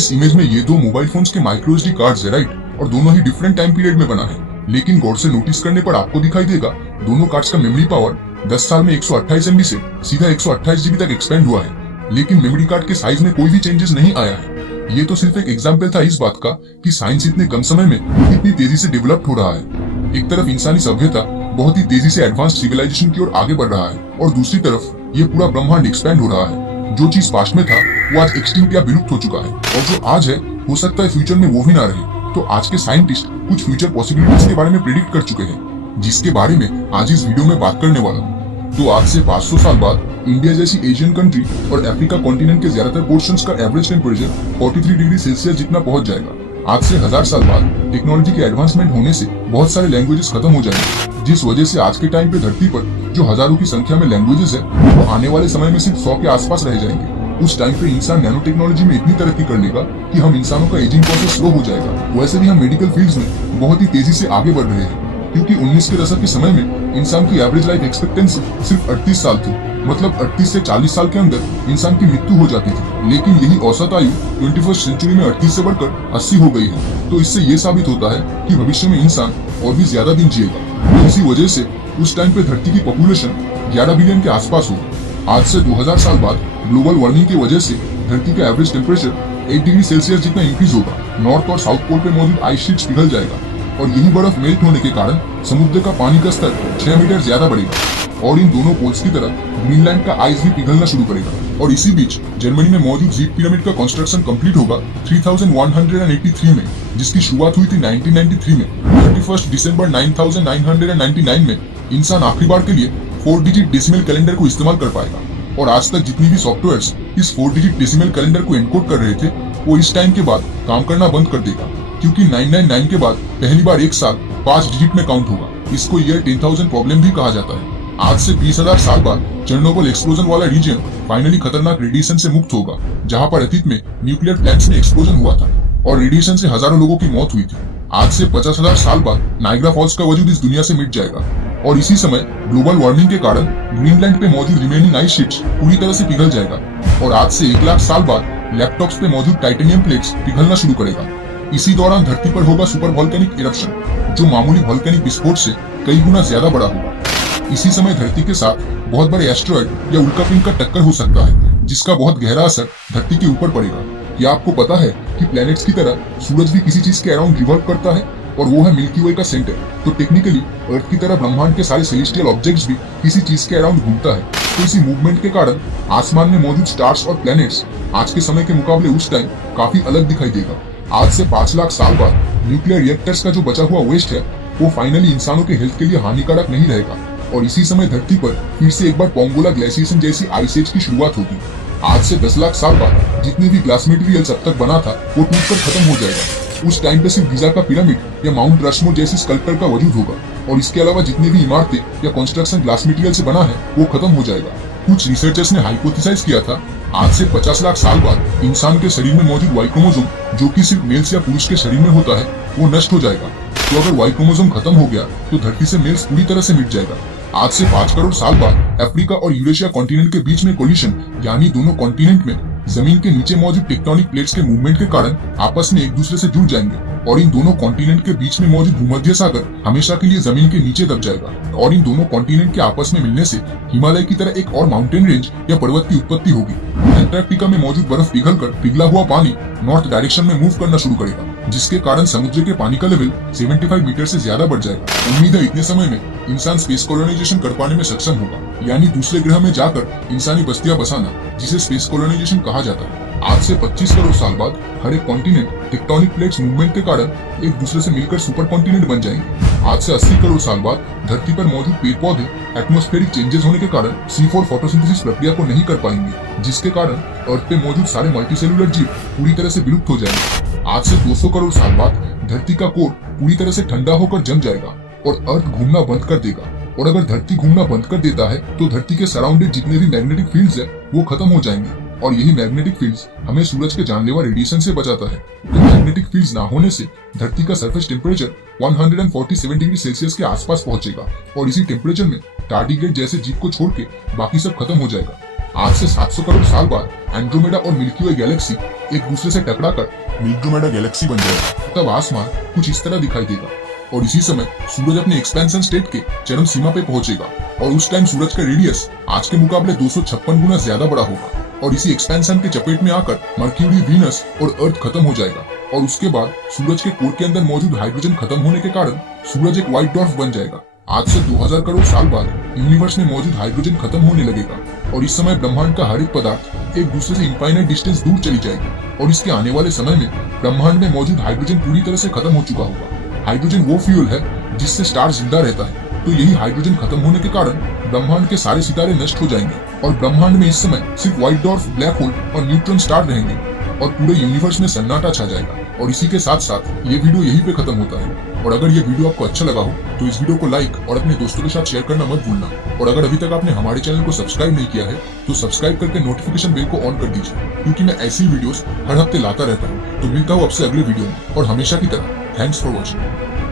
इस इमेज में ये दो मोबाइल फोन्स के माइक्रो एसडी कार्ड्स है, राइट? और दोनों ही डिफरेंट टाइम पीरियड में बना है। लेकिन गौर से नोटिस करने पर आपको दिखाई देगा दोनों कार्ड्स का मेमोरी पावर 10 साल में 128 MB से सीधा 128 GB तक एक्सपेंड हुआ है। लेकिन मेमोरी कार्ड के साइज में कोई भी चेंजेस नहीं आया है। ये तो सिर्फ एक एग्जाम्पल था इस बात का कि साइंस इतने कम समय में इतनी तेजी से डेवलप हो रहा है। एक तरफ इंसानी सभ्यता बहुत ही तेजी से एडवांस सिविलाइजेशन की ओर आगे बढ़ रहा है और दूसरी तरफ ये पूरा ब्रह्मांड एक्सपेंड हो रहा है। जो चीज पास्ट में था वो आज एक्सटिंक्ट या विलुप्त हो चुका है और जो आज है हो सकता है फ्यूचर में वो भी ना रहे। तो आज के साइंटिस्ट कुछ फ्यूचर पॉसिबिलिटीज के बारे में प्रेडिक्ट कर चुके हैं, जिसके बारे में आज इस वीडियो में बात करने वाला हूँ। तो आज से 500 साल बाद इंडिया जैसी एशियन कंट्री और अफ्रीका कॉन्टिनेंट के ज्यादातर पोर्शंस का एवरेज टेम्परेचर 43 डिग्री सेल्सियस जितना पहुंच जाएगा। आज से 1000 साल बाद टेक्नोलॉजी के एडवांसमेंट होने से बहुत सारे लैंग्वेजेस खत्म हो जाएंगे, जिस वजह से आज के टाइम पे धरती पर जो हजारों की संख्या में लैंग्वेजेस है वो आने वाले समय में सिर्फ 100 के आसपास रह जाएंगे। उस टाइम पे इंसान नैनो टेक्नोलॉजी में इतनी तरक्की कर लेगा कि हम इंसानों का एजिंग प्रोसेस स्लो हो जाएगा। वैसे भी हम मेडिकल फील्ड्स में बहुत ही तेजी से आगे बढ़ रहे हैं, क्योंकि 19 के दशक के समय में इंसान की एवरेज लाइफ एक्सपेक्टेंसी सिर्फ 38 साल थी। मतलब 38 से 40 साल के अंदर इंसान की मृत्यु हो जाती थी। लेकिन यही औसत आयु 21st सेंचुरी में 38 से बढ़कर 80 हो गई है। तो इससे ये साबित होता है कि भविष्य में इंसान और भी ज्यादा दिन जिएगा। तो इसी वजह से उस टाइम पे धरती की पॉपुलेशन 11 बिलियन के आसपास होगी। आज से 2000 साल बाद ग्लोबल वार्मिंग की वजह से धरती का एवरेज टेम्परेचर 8 डिग्री सेल्सियस जितना इंक्रीज होगा। नॉर्थ और साउथ पोल पे मौजूद आइस शीट्स पिघल जाएगा और यही बर्फ मेल्ट होने के कारण समुद्र का पानी का स्तर 6 मीटर ज्यादा बढ़ेगा और इन दोनों पोल्स की तरफ ग्रीनलैंड का आइस भी पिघलना शुरू करेगा। और इसी बीच जर्मनी में मौजूद ज़ीप पिरामिड का कंस्ट्रक्शन कंप्लीट होगा 3183 में, जिसकी शुरुआत हुई थी 1993 में। 31 दिसंबर 9999 में इंसान आखिरी बार के लिए 4 डिजिट डेसिमल कैलेंडर को इस्तेमाल कर पाएगा। और आज तक जितनी भी सॉफ्टवेयर्स इस 4 डिजिट डेसिमल कैलेंडर को एनकोड कर रहे थे वो इस टाइम के बाद काम करना बंद कर देगा, क्योंकि 999 के बाद पहली बार एक साल 5 डिजिट में काउंट होगा। इसको ईयर 10,000 प्रॉब्लम भी कहा जाता है। आज से 20,000 साल बाद चेरनोबिल एक्सप्लोजन वाला रीजन फाइनली खतरनाक रेडिएशन से मुक्त होगा, जहाँ पर अतीत में न्यूक्लियर प्लांट्स में एक्सप्लोजन हुआ था और रेडिएशन से हजारों लोगों की मौत हुई थी। आज से 50,000 साल बाद नायग्रा फॉल्स का वजूद इस दुनिया से मिट जाएगा और इसी समय ग्लोबल वार्मिंग के कारण ग्रीनलैंड पे मौजूद रिमेनिंग आइस शीट्स पूरी तरह से पिघल जाएगा और आज से 1 लाख साल बाद लैपटॉप्स पे मौजूद टाइटेनियम प्लेट्स पिघलना शुरू करेगा। इसी दौरान धरती पर होगा सुपर वॉल्केनिक इरप्शन, जो मामूली वॉल्केनिक विस्फोट से कई गुना ज्यादा बड़ा होगा। इसी समय धरती के साथ बहुत बड़े एस्ट्रॉयड या उल्कापिंड का टक्कर हो सकता है, जिसका बहुत गहरा असर धरती के ऊपर पड़ेगा। क्या आपको पता है कि प्लैनेट्स की तरह सूरज भी किसी चीज के अराउंड रिवॉल्व करता है और वो है मिल्की वे का सेंटर। तो टेक्निकली अर्थ की तरह ब्रह्मांड के सारे सेलेस्टियल ऑब्जेक्ट्स भी किसी चीज के अराउंड घूमता है। तो इसी मूवमेंट के कारण आसमान में मौजूद स्टार्स और प्लैनेट्स आज के समय के मुकाबले उस टाइम काफी अलग दिखाई देगा। आज से 5 लाख साल बाद न्यूक्लियर रिएक्टर्स का जो बचा हुआ वेस्ट है वो फाइनली इंसानों के हेल्थ के लिए हानिकारक नहीं रहेगा और इसी समय धरती पर फिर से एक बार पोंगोला ग्लेशिएशन जैसी आइस एज की शुरुआत होगी। आज से 10 लाख साल बाद जितने भी ग्लास मटेरियल अब तक बना था वो टूटकर खत्म हो जाएगा। उस टाइम पे सिर्फ गिजा का पिरामिड या माउंट रशमोर जैसी स्कल्पचर का वजूद होगा और इसके अलावा जितने भी इमारतें या कंस्ट्रक्शन ग्लास मटेरियल से बना है वो खत्म हो जाएगा। कुछ रिसर्चर्स ने हाइपोथेसाइज किया था आज से 50 लाख साल बाद इंसान के शरीर में मौजूद वाई क्रोमोसोम, जो कि सिर्फ मेल्स या पुरुष के शरीर में होता है, वो नष्ट हो जाएगा। तो अगर वाई क्रोमोसोम खत्म हो गया तो धरती से मेल्स पूरी तरह से मिट जाएगा। आज से 5 करोड़ साल बाद अफ्रीका और यूरेशिया कॉन्टिनेंट के बीच में कोलिशन, यानी दोनों कॉन्टिनेंट में जमीन के नीचे मौजूद टेक्टोनिक प्लेट्स के मूवमेंट के कारण आपस में एक दूसरे से जुड़ जाएंगे और इन दोनों कॉन्टिनेंट के बीच में मौजूद भूमध्य सागर हमेशा के लिए जमीन के नीचे दब जाएगा और इन दोनों कॉन्टिनेंट के आपस में मिलने से हिमालय की तरह एक और माउंटेन रेंज या पर्वत की उत्पत्ति होगी। अंटार्कटिका में मौजूद बर्फ पिघलकर पिघला हुआ पानी नॉर्थ डायरेक्शन में मूव करना शुरू करेगा, जिसके कारण समुद्र के पानी का लेवल 75 मीटर से ज्यादा बढ़ जाएगा। उम्मीद है इतने समय में इंसान स्पेस कॉलोनाइजेशन कर पाने में सक्षम होगा, यानी दूसरे ग्रह में जाकर इंसानी बस्तियां बसाना, जिसे स्पेस कॉलोनाइजेशन कहा जाता है। आज से 25 करोड़ साल बाद हर एक कॉन्टिनेंट टेक्टोनिक प्लेट्स मूवमेंट के कारण एक दूसरे से मिलकर सुपर कॉन्टिनेंट बन जाएंगे। आज से 80 करोड़ साल बाद धरती पर मौजूद पेड़ पौधे एटमॉस्फेरिक चेंजेस होने के कारण C4 फोटोसिंथेसिस प्रक्रिया को नहीं कर पाएंगे, जिसके कारण अर्थ पे मौजूद सारे मल्टीसेलुलर जीव पूरी तरह से विलुप्त हो जाएंगे। आज से 200 करोड़ साल बाद धरती का कोर पूरी तरह से ठंडा होकर जम जाएगा और अर्थ घूमना बंद कर देगा। और अगर धरती घूमना बंद कर देता है तो धरती के सराउंडेड जितने भी मैग्नेटिक फील्ड्स है वो खत्म हो जाएंगे और यही मैग्नेटिक फील्ड्स हमें सूरज के जानलेवा रेडिएशन से बचाता है। तो मैग्नेटिक फील्ड्स ना होने से धरती का सरफेस टेम्परेचर 147 डिग्री सेल्सियस के आसपास पहुंचेगा और इसी टेम्परेचर में टार्डिग्रेड जैसे जीव को छोड़ के बाकी सब खत्म हो जाएगा। आज से 700 करोड़ साल बाद एंड्रोमेडा और मिल्की वे गैलेक्सी एक दूसरे से टकराकर मिल्ड्रोमेडा गैलेक्सी बन जाएगा। तब आसमान कुछ इस तरह दिखाई देगा और इसी समय सूरज अपने एक्सपेंशन स्टेट के चरम सीमा पे पहुंचेगा और उस टाइम सूरज का रेडियस आज के मुकाबले 256 गुना ज्यादा बड़ा होगा और इसी एक्सपेंशन के चपेट में आकर मर्क्यूरी, वीनस और अर्थ खत्म हो जाएगा और उसके बाद सूरज के कोर के अंदर मौजूद हाइड्रोजन खत्म होने के कारण सूरज एक व्हाइट डॉर्फ बन जाएगा। आज से 2000 करोड़ साल बाद यूनिवर्स में मौजूद हाइड्रोजन खत्म होने लगेगा और इस समय ब्रह्मांड का हर एक पदार्थ एक दूसरे से इनफाइनाइट डिस्टेंस दूर चली जाएगी और इसके आने वाले समय में ब्रह्मांड में मौजूद हाइड्रोजन पूरी तरह से खत्म हो चुका होगा। हाइड्रोजन वो फ्यूल है जिससे स्टार जिंदा रहता है, तो यही हाइड्रोजन खत्म होने के कारण ब्रह्मांड के सारे सितारे नष्ट हो जाएंगे और ब्रह्मांड में इस समय सिर्फ व्हाइट डॉर्फ, ब्लैक होल और न्यूट्रॉन स्टार रहेंगे और पूरे यूनिवर्स में सन्नाटा छा जाएगा। और इसी के साथ साथ ये वीडियो यहीं पे खत्म होता है। और अगर ये वीडियो आपको अच्छा लगा हो तो इस वीडियो को लाइक और अपने दोस्तों के साथ शेयर करना मत भूलना। और अगर अभी तक आपने हमारे चैनल को सब्सक्राइब नहीं किया है तो सब्सक्राइब करके नोटिफिकेशन बेल को ऑन कर दीजिए, क्योंकि मैं ऐसी वीडियोस हर हफ्ते लाता रहता हूँ। तो मिलता हूँ आपसे अगले वीडियो में और हमेशा की तरह थैंक्स फॉर वॉचिंग।